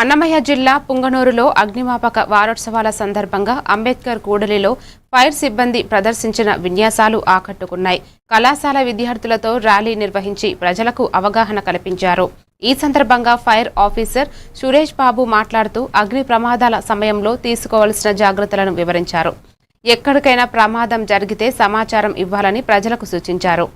అన్నమయ్య జిల్లా పుంగనూరులో అగ్నిమాపక వారోత్సవాల సందర్భంగా అంబేద్కర్ కూడలిలో ఫైర్ సిబ్బంది ప్రదర్శించిన విన్యాసాలు ఆకట్టుకున్నాయి. కళాశాల విద్యార్థులతో ర్యాలీ నిర్వహించి ప్రజలకు అవగాహన కల్పించారు. ఈ సందర్భంగా ఫైర్ ఆఫీసర్ సురేష్ బాబు మాట్లాడుతూ అగ్ని ప్రమాదాల సమయంలో తీసుకోవాల్సిన జాగ్రత్తలను వివరించారు. ఎక్కడికైనా ప్రమాదం జరిగితే సమాచారం ఇవ్వాలని ప్రజలకు సూచించారు.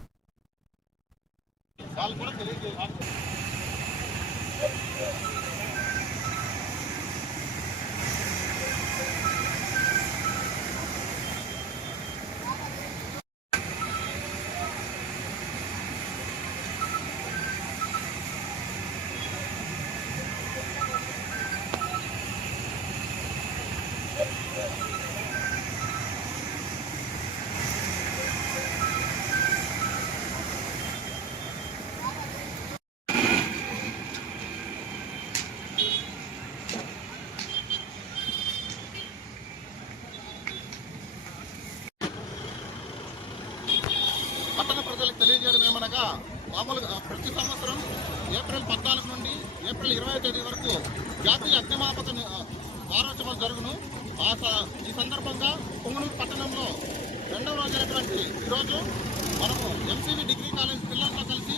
పట్టణ ప్రజలకు తెలియజేయడం ఏమనగా మామూలుగా ప్రతి సంవత్సరం ఏప్రిల్ 14 నుండి ఏప్రిల్ 20 తేదీ వరకు జాతీయ అగ్నిమాపక వారోత్సవాలు జరుగును. ఈ సందర్భంగా పుంగనూరు పట్టణంలో 2వ రోజైనటువంటి ఈరోజు మనము ఎంసీవీ డిగ్రీ కాలేజ్ పిల్లలతో కలిసి